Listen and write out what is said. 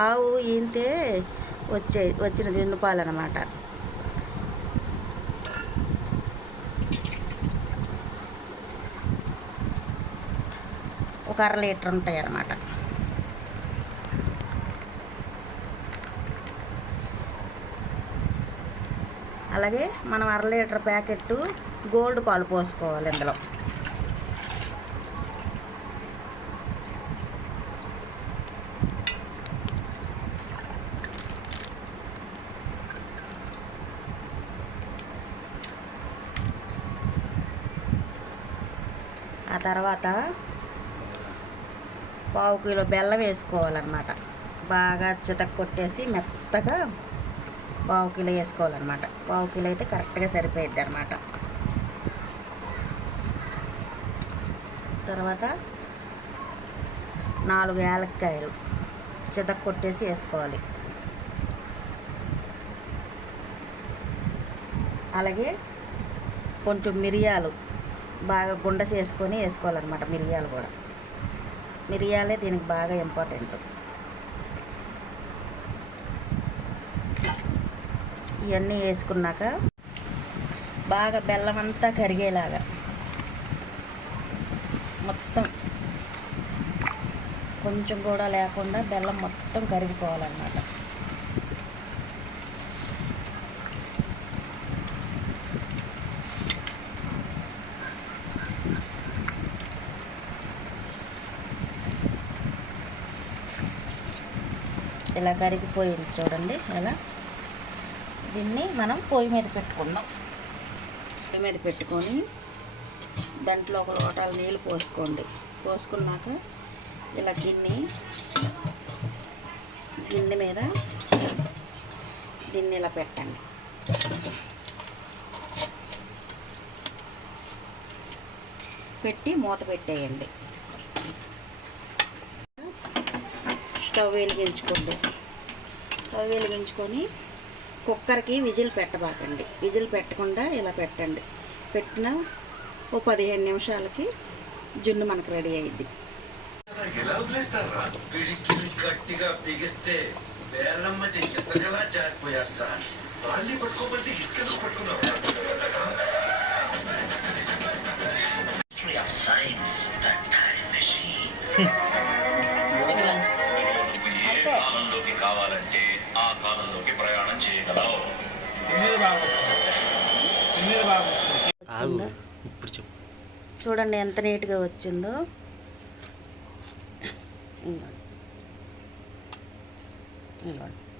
ఆవు ఈంతే వచ్చే వచ్చిన జున్ను పాలు అనమాట ఒక అర లీటర్ ఉంటాయి అన్నమాట అలాగే మనం అర లీటర్ ప్యాకెట్ గోల్డ్ పాలు పోసుకోవాలి ఇందులో. ఆ తర్వాత పావు కిలో బెల్లం వేసుకోవాలన్నమాట. బాగా చితక కొట్టేసి మెత్తగా పావు కిలో వేసుకోవాలన్నమాట. పావు కిలో అయితే కరెక్ట్గా సరిపోయిద్ది అనమాట తర్వాత నాలుగు యాలక్కాయలు చితక కొట్టేసి వేసుకోవాలి. అలాగే కొంచెం మిరియాలు బాగా గుండ చేసుకొని వేసుకోవాలన్నమాట మిరియాలు కూడా. మిరియాలే దీనికి బాగా ఇంపార్టెంట్ ఇవన్నీ వేసుకున్నాక బాగా బెల్లం అంతా కరిగేలాగా మొత్తం కొంచెం కూడా లేకుండా బెల్లం మొత్తం కరిగిపోవాలన్నమాట. ఇలా కరిగిపోయింది చూడండి ఇలా దీన్ని మనం పొయ్యి మీద పెట్టుకుందాం. పొయ్యి మీద పెట్టుకొని దాంట్లో ఒక లోటాలు నీళ్ళు పోసుకోండి. పోసుకున్నాక ఇలా గిన్నె గిన్నె మీద దీన్ని ఇలా పెట్టండి. పెట్టి మూత పెట్టేయండి. స్టవ్ వెలిగించుకోండి. స్టవ్ వెలిగించుకొని కుక్కర్కి విజిల్ పెట్టబాకండి. విజిల్ పెట్టకుండా ఇలా పెట్టండి. పెట్టిన ఓ పదిహేను నిమిషాలకి జున్ను మనకు రెడీ అయ్యిద్ది. ఎలా వదిలేస్తారా? పిడికిలి గట్టిగా బిగిస్తే వేలమ్మ చెత్తగలా జారిపోయారు సార్ వాళ్ళని పట్టుకోమంటే ఇక్కడ పట్టుకున్నావు. సైన్స్ టైం మెషిన్ ఏ అంతే. కాలంలోకి కావాలంటే ఆ కాలంలోకి ప్రయాణం చేయగలవు. చూడండి ఎంత నీట్గా వచ్చిందో. ఇదిగోండి. ఇదిగోండి.